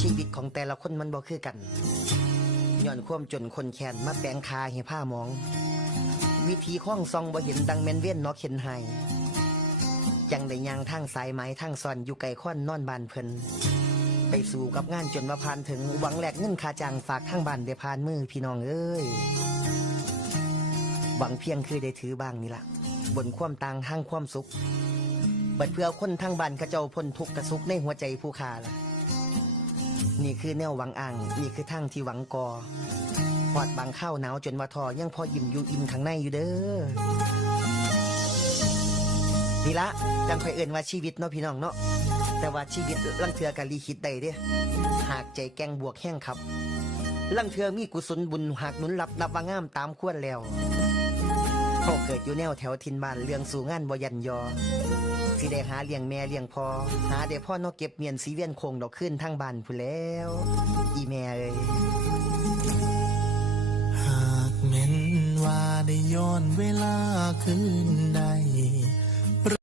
ชีวิตของแต่ละคนมันบ่คือกันย้อนความจนคนแค้นมาแปลงคาให้ผ้ามอง วิธีข้องซองบ่เห็นดังแมนเว้นนอกเข็นไห้จังได้ยางทางสายไหมทางซอนอยู่ไกลค้อนนอนบานเพิ่นไปสู่กับงานจนว่าพานถึงหวังแหลกเงินคาจ้างฝากทางบ้านได้พานมือพี่น้องเอ้ยหวังเพียงคือได้ถือบ้างนี่ล่ะบนความต่างทางความสุขเบิดเพื่อคนทางบ้านเขาเจ้าพ้นทุกข์กระสุกในหัวใจผู้ขาล่ะ นี่คือแนวหวังอ่างนี่คือทางที่หวังกอปอดบางข้าวหนาวจนว่าทอยังพอยิ้มอยู่อิ่มข้างในอยู่เด้อนี่ละจังคอยเอื่นว่าชีวิตเนาะพี่น้องเนาะแต่ว่าชีวิตลังเทือกันลีคิดได้เด้หากใจแกงบวกแห้งครับลังเทือมีกุศลบุญหากหนุนรับนับว่างามตามควรแล้ว พ่อเกิดอยู่แนวแถวทินบ้านเรื่องสู่งานบ่ยันยอสิได้หาเลี้ยงแม่เลี้ยงพอหาได้พ่อนอกเก็บเมียนสีเวียนคงดอกขึ้นทั้งบ้านผู้แล้ว อีแม่เอ้ยหากเม้นว่าได้ย้อนเวลาคืนใด